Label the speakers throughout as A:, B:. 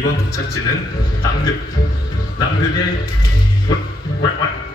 A: 이번 도착지는 남극. 남극의
B: 사실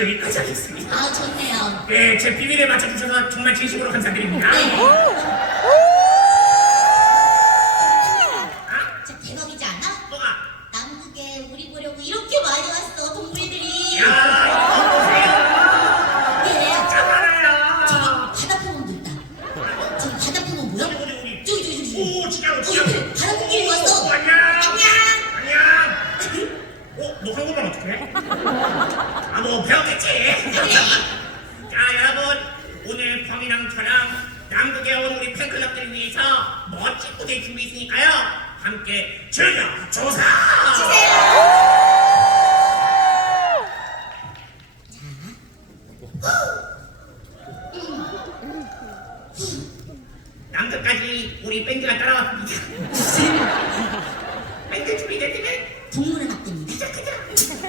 C: 여기까지 하겠습니다.
B: 아 좋네요.
C: 네, 제 비밀에 맞춰주셔서 정말 진심으로 감사드립니다.
B: 진
C: 뭐 배웠겠지. 자, 여러분, 오늘 범이랑 저랑 남극에 온 우리 팬클럽들을 위해서 멋진 무대 준비했으니까요. 함께 즐겨 조사. 남극까지 우리 밴드가 따라왔습니다. 밴드 준비됐으면
B: 동물은.
C: 가자, 가자.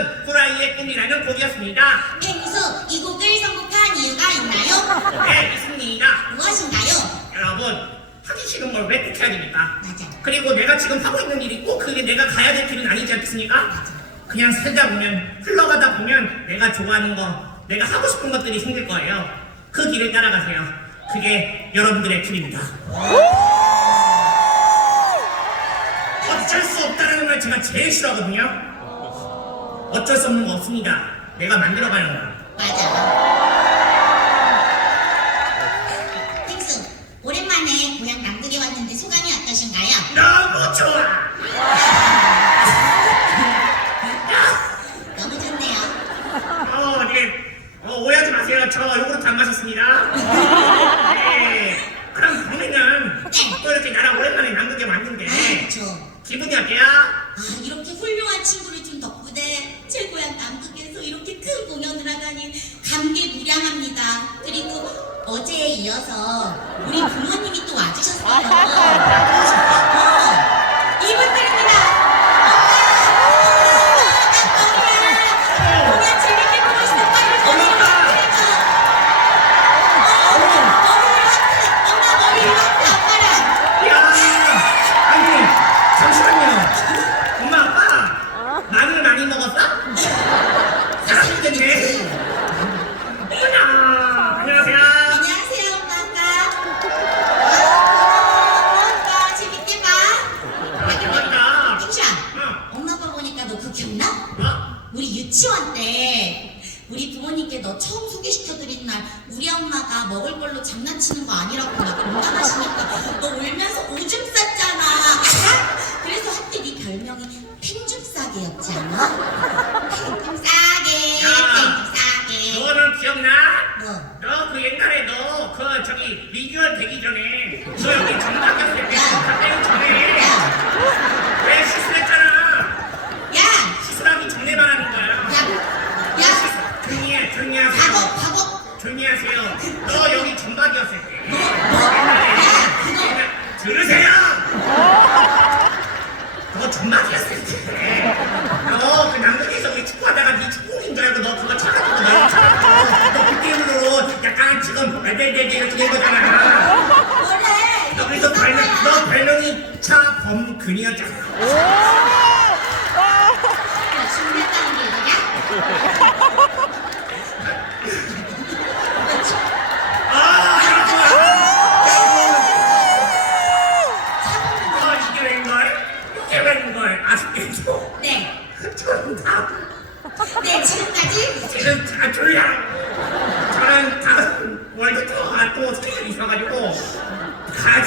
B: 곡은 호라이의 꿈이라는 곡이었습니다. 팬께서 네, 이 곡을 선곡한 이유가 있나요? 네, 있습니다. 무엇인가요? 여러분, 하기 싫은 걸 왜 꼭 해야 됩니까?
C: 맞아.
B: 그리고 내가 지금 하고 있는 일이 꼭 그게 내가 가야 될 길은 아니지 않겠습니까? 그냥 살다 보면, 흘러가다 보면 내가 좋아하는 거, 내가 하고 싶은 것들이 생길 거예요. 그 길을 따라가세요. 그게 여러분들의 길입니다. 어쩔 수 없다라는 말 제가 제일 싫어하거든요. 어쩔 수 없는 거 없습니다. 내가 만들어가는 거야.
C: 맞아. 펭수, 오랜만에 고향 남극에 왔는데 소감이 어떠신가요?
B: 너무 좋아. 어때요?
C: 아, 이렇게 훌륭한 친구를 준 덕분에 제 고향 남극에서 이렇게 큰 공연을 하다니 감개무량합니다. 그리고 어제에 이어서 우리 부모님이 또 와주셨어요. 어, 별명이 팽줌 싸개였지 않아? 팽줌 싸개, 팽줌 싸개.
B: 너는 기억나?
C: 뭐?
B: 너 그 옛날에 너 그 저기 리뉴얼 되기 전에 너 여기 정박했을 때
C: 야.
B: 그때 전에
C: 야,
B: 왜 시술했잖아
C: 야,
B: 시술하기 전에만 하는 거야
C: 야, 야,
B: 조용히 해 조용히 하세요
C: 과거.
B: 조용히 하세요 너 여기 정박이었을 때
C: 너, 너, 야, 그거.
B: 들으세요 너 정박이었을 때너그 남극에서 우리 축구하다가 네 축구인 줄 알고 너 그거 쳐가지고 너 쳐가지고 너 그때로 약간 지금 네네네 이렇게 된 거잖아
C: 원래
B: 너 그래서 별명, 너 별명이 차범근이었잖아. 아시겠죠?
C: 네.
B: 저는 다,
C: 네, 지금까지
B: 저는 다 졸려. 저는 다음 월부터 또 스케줄 있어가지고, 다